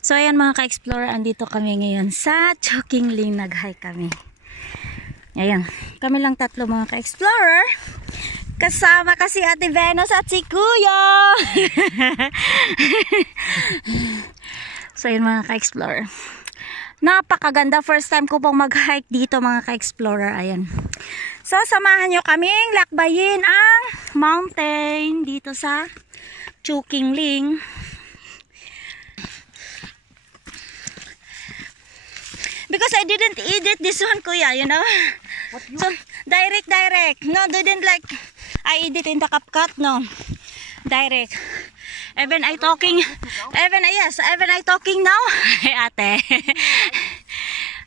So ayan mga ka-explorer, andito kami ngayon sa Chokingling. Nag-hike kami. Ayan, kami lang tatlo mga ka-explorer. Kasama kasi Ate Venus at si Kuya. So ayan mga ka-explorer, napakaganda. First time ko pong mag-hike dito mga ka-explorer. Ayan. So samahan nyo kaming lakbayin ang mountain dito sa Chokingling. Because I didn't edit this one, Kuya, you know. So direct. No, didn't like I edit in the CapCut, no. Direct. Even I talking now. Ate.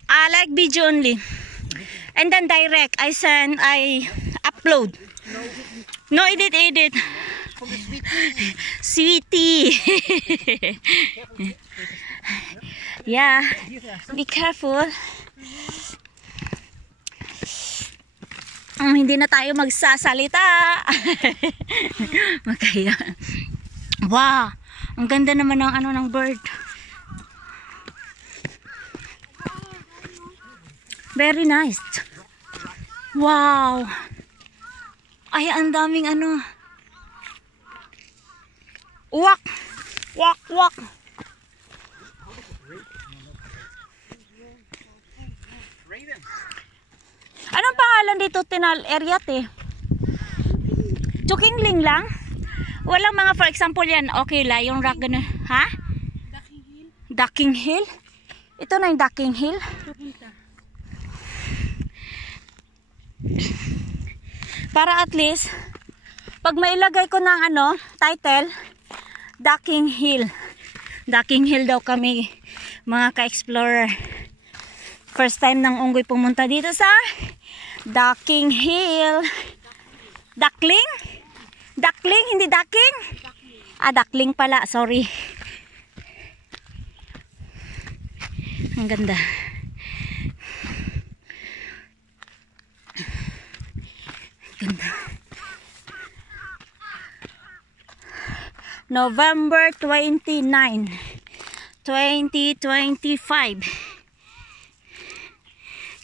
I like video only. And then direct I upload. No edit. Sweetie. Yeah. Be careful. Hindi na tayo magsasalita. Makaya. Wow, ang ganda naman ng ng bird. Very nice. Wow. Ay, ang daming Wak. Anong pangalan dito, Tinal area, te? Chokingling lang? Walang mga, for example yan, okay la, yung rock ganun. Ha? Ducking Hill? Ito na yung Ducking Hill? Para at least, pag mailagay ko ng title, Ducking Hill. Ducking Hill daw kami, mga ka-explorer. First time ng unggoy pumunta dito sa Ducking Hill. Duckling? Duckling, hindi ducking? Duckling pala, sorry. Ang ganda. Ganda. November 29, 2025.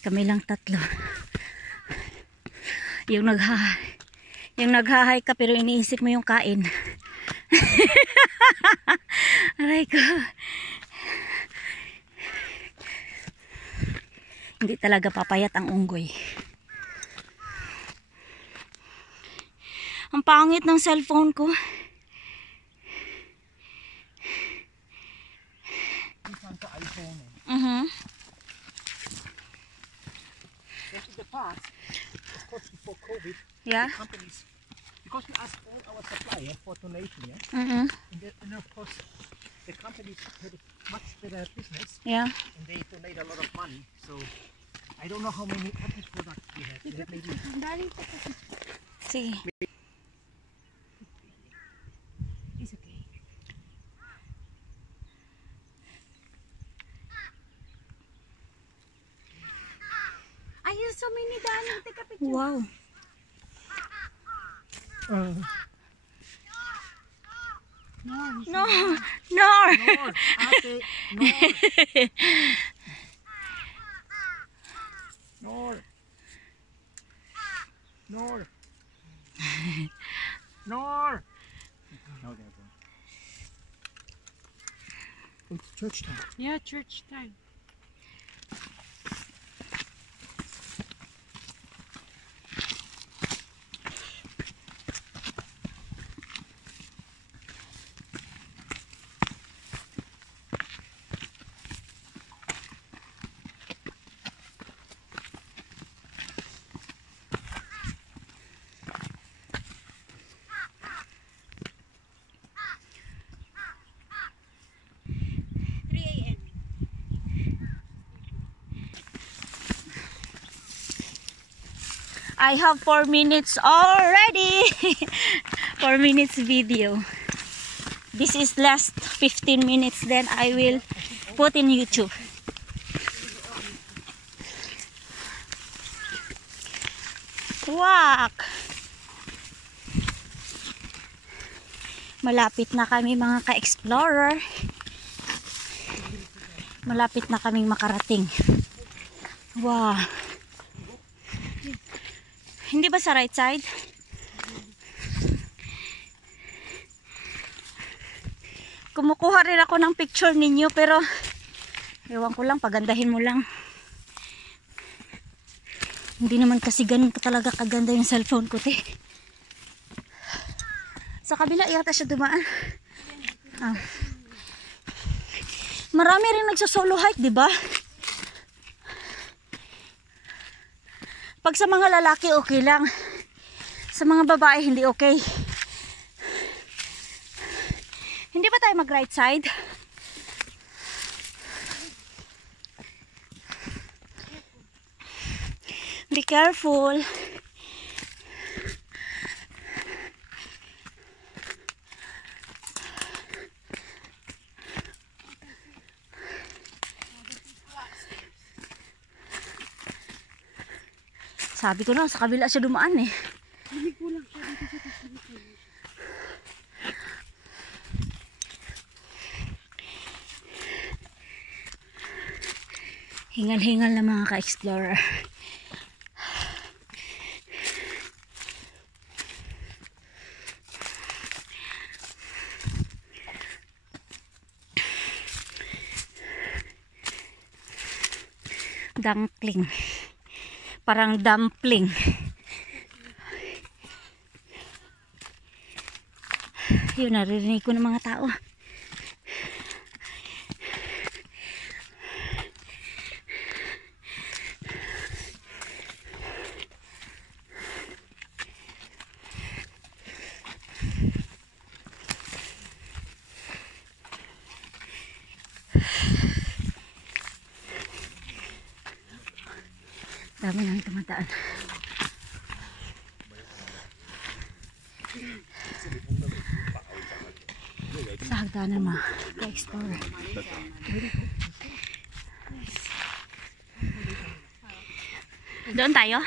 Kami lang tatlo. Yung naghahay ka pero iniisip mo yung kain. Aray ko. Hindi talaga papayat ang unggoy. Ang pangit ng cellphone ko. In the past, of course before COVID, Yeah. the companies, because we asked all our suppliers for donation, yeah? And of course the companies had a much better business, Yeah. and they donate a lot of money. So I don't know how many empty products we have. We have maybe Sige. it's okay. Ayun, so many daanan. Take a picture. Wow. No. Nor, ate, Nor. Okay. It's church time. Yeah, church time. I have 4 minutes already. 4 minutes video. This is last 15 minutes, then I will put in YouTube. Wak! Malapit na kami mga ka-explorer. Malapit na kaming makarating. Wow. Hindi ba sa right side? Kumukuha rin ako ng picture ninyo pero ewan ko lang, pagandahin mo lang. Hindi naman kasi ganun talaga kaganda yung cellphone ko, te. Sa kabila yata siya dumaan. Ah. Marami rin nagsosolo hike, di ba? Pag sa mga lalaki okay lang. Sa mga babae hindi okay. Hindi ba tayo mag right side? Be careful. Sabi ko na, sa kabila siya dumaan eh. Hingal-hingal na mga ka-explorer. Dumpling. Parang dumpling. Yun, naririnig ko ng mga tao. Dami nang tumataan. Sa hagdanan mga ka-explorer. Doon tayo?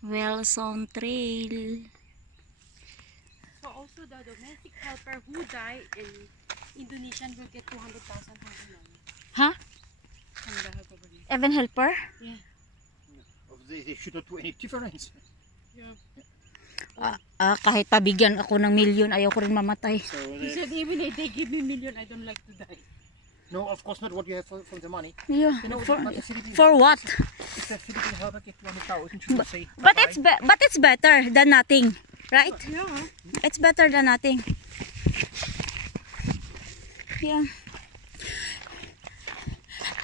Wilson Trail. So also the domestic helper who died in Indonesian will get 200,000 Huh? from the government. Even helper? Yeah. They should not do any difference. Yeah. Kahit pabigyan ako ng milyon, ayaw ko rin mamatay. So He said even if they give me million, I don't like to die. no, of course not what you have from the money. Yeah. You know, For for what? If the Philippine helper get 200,000, should not say. But bye-bye. but it's better than nothing, right? Yeah. It's better than nothing. Yeah.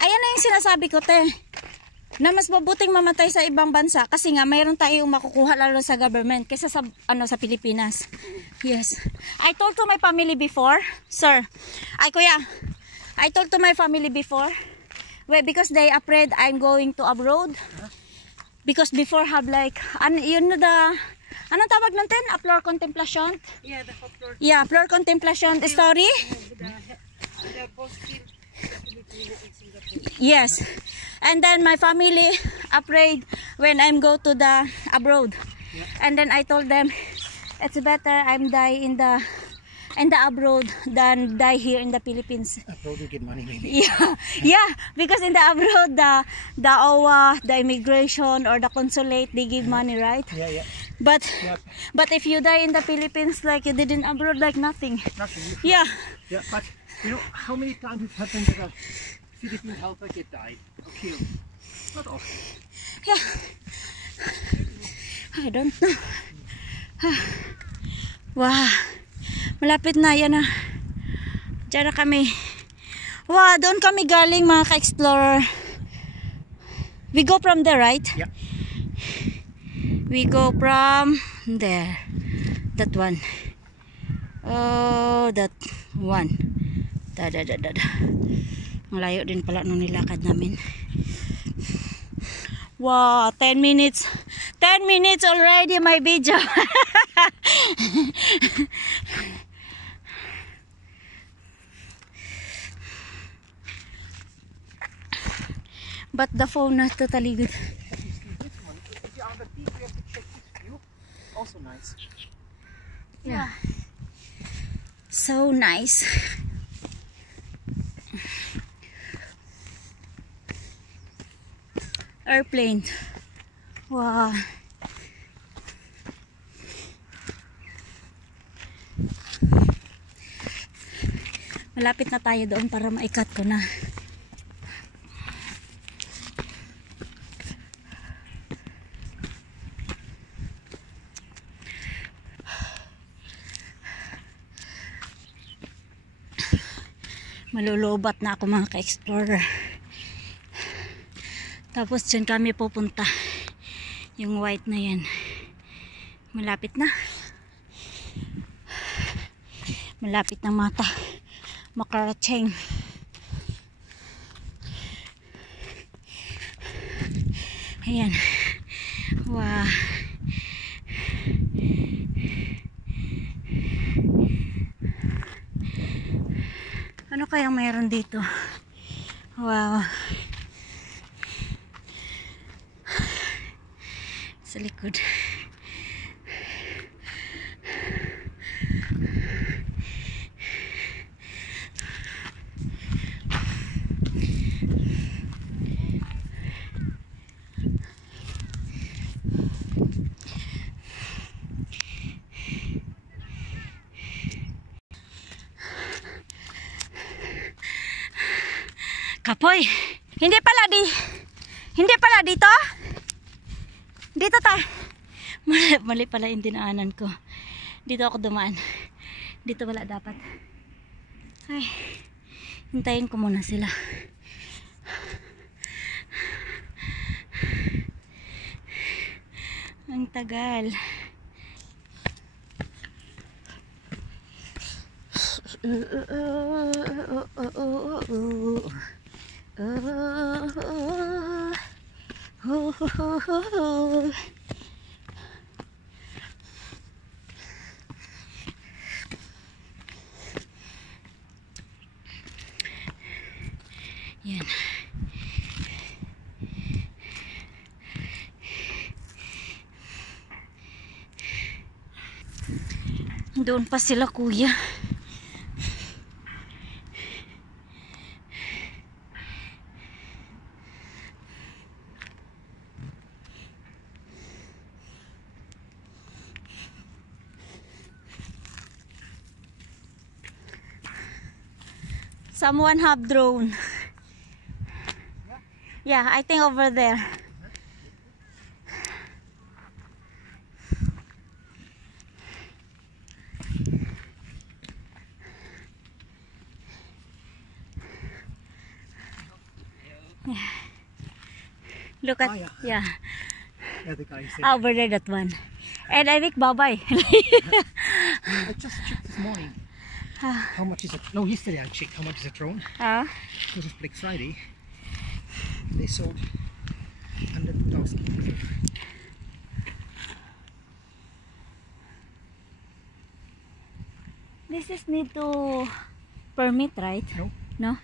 Ayan na yung sinasabi ko, te. Na mas mabuting mamatay sa ibang bansa kasi nga mayroon tayong makukuha lalo sa government kaysa sa sa Pilipinas. Yes. I told to my family before, sir. Kuya. I told to my family before, because they afraid I'm going to abroad. Because before have like, anong tawag natin? A floor contemplation? Yeah, the folklore. Yeah, floor contemplation story? The boss killed the Filipino in Singapore. Yes. And then my family afraid when I'm go to the abroad. And then I told them, it's better I'm die in the abroad than die here in the Philippines. Abroad you get money maybe. Yeah, because in the abroad the OWA, the immigration or the consulate, they give money, right? Yeah. But if you die in the Philippines like you did in abroad, like nothing. Nothing. Yeah. Yeah, but you know how many times it happened that a Philippine helper get died or killed? Not often. Yeah. I don't know. Wow. Malapit na yan na. Diyan na kami. Wow, doon kami galing mga ka-explorer. We go from there, right? Yeah. We go from there. That one. Oh, that one. Da. Ang layo din pala nung nilakad namin. Wow, 10 minutes. 10 minutes already my video. But the phone not totally good. But you see this one. If you're on the deep, you have to check this view. Also nice. Yeah. So nice. Airplane. Wow. Malapit na tayo doon para maikat ko na. Malulubat na ako mga ka-explorer. Tapos dyan kami pupunta. Yung white na yan. Malapit na. Malapit ng mata. Makarating. Ayan. Wow. Ano kayang mayroon dito? Wow. Sa likod. Kapoy, hindi pala dito. Dito ta. Mali pala yung dinaanan ko. Dito ako dumaan. Dito wala dapat. Ay, hintayin ko muna sila. Ang tagal. Yan. Doon pa sila kuya. Someone have drone. Yeah, I think over there. Yeah. Look at, yeah. Yeah, the guy said. Over there, that one. And I think bye-bye. I just checked this morning. How much is it? No, yesterday I checked how much is a drone. It was Black Friday. They sold 100,000. This is need to permit, right? No. No?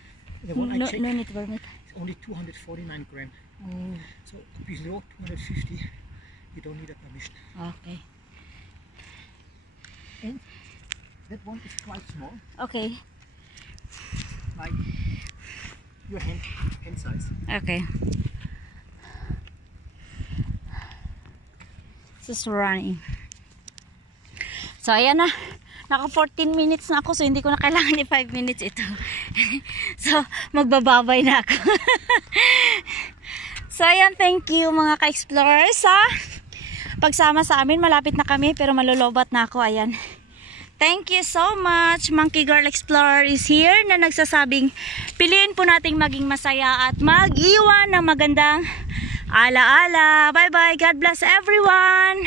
The one I No, checked, no need to permit. it's only 249 grand. So below 250, you don't need a permission. Okay. And that one is quite small, Okay. like your hand size. Okay. Just running. So, ayan na. Naka 14 minutes na ako. So, hindi ko na kailangan ni 5 minutes ito. So, magbababay na ako. So, ayan. Thank you mga ka-explorers sa pagsama sa amin. Malapit na kami pero malulubat na ako. Ayan. Thank you so much. Monkey Girl Explorer is here na nagsasabing piliin po nating maging masaya at mag-iwan ng magandang alaala. Bye-bye. God bless everyone.